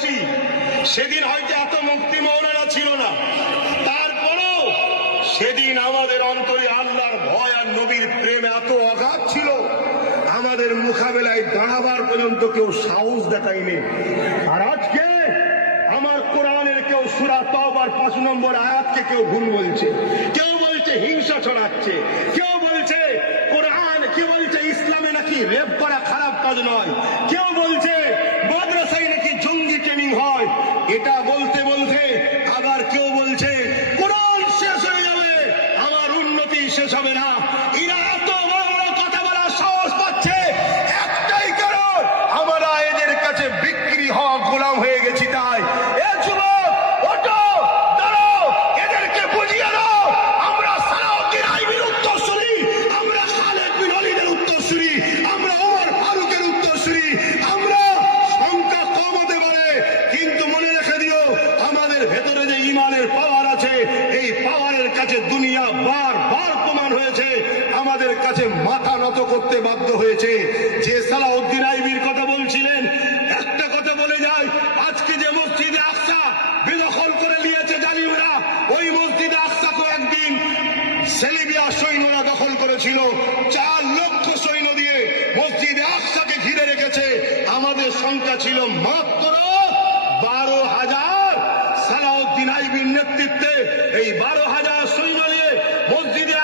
বেশি। সেদিন হয়তো এত মুক্তি মৌলানা ছিল না, তারপরেও সেদিন আমাদের অন্তরে আল্লাহর ভয় আর নবীর প্রেম এত অগাধ ছিল, আমাদের মোকাবেলায় দাঁড়াবার পর্যন্ত কেউ সাহস দেখায়নি। আর আজকে আমার কোরআনের কেউ সূরা তাওবার 5 নম্বর আয়াতকে কেউ ভুল বলছে, কেউ বলছে হিংসা ছড়াচ্ছে, কেউ বলছে কোরআন, কেউ বলছে ইসলামে নাকি রেপ করা খারাপ কাজ নয়, কেউ বলছে মাদ্রাসায় নাকি জঙ্গি ট্রেনিং হয়। এটা বলতে বলতে আবার কেউ বলছে কোরআন শেষ হয়ে যাবে, আমার উন্নতি শেষ হবে না। এরা এত বড় বড় কথা বলার সাহস পাচ্ছে একটাই কারণ, আমরা এদের কাছে বিক্রি হওয়া গোলাম হয়ে গেছি। তাই এ যুবক, ওঠো, দাঁড়াও, এদেরকে বুঝিয়ে দাও আমরা সালাউদ্দিন আইবির উত্তরসূরি, আমরা খালেদ বিন ওলীদের উত্তরসূরি, আমরা ওমর ফারুকের উত্তরসূরি। আমরা সংখ্যা কম হতে পারে, কিন্তু মনে রেখে দিও আমাদের ভেতরে যে ঈমানের পাওয়ার আছে, এই পাওয়ারের কাছে দুনিয়া বারবার প্রমাণ হয়েছে, আমাদের কাছে মাথা নত করতে বাধ্য হয়েছে। যে সালাউদ্দিন আইবির কথা বলছিলেন, একটা কথা বলে যায়, আজকে যে মসজিদে আকসা বেদখল করে নিয়েছে জালিমরা, ওই মসজিদে আকসাকে একদিন সেলিবিয়া সৈন্যরা দখল করেছিল। 4 লক্ষ সৈন্য দিয়ে মসজিদে আকসাকে ঘিরে রেখেছে। আমাদের সংখ্যা ছিল মাত্র 12,000। সালাউদ্দিন আইবির নেতৃত্বে এই 12,000 সৈন্য নিয়ে মসজিদে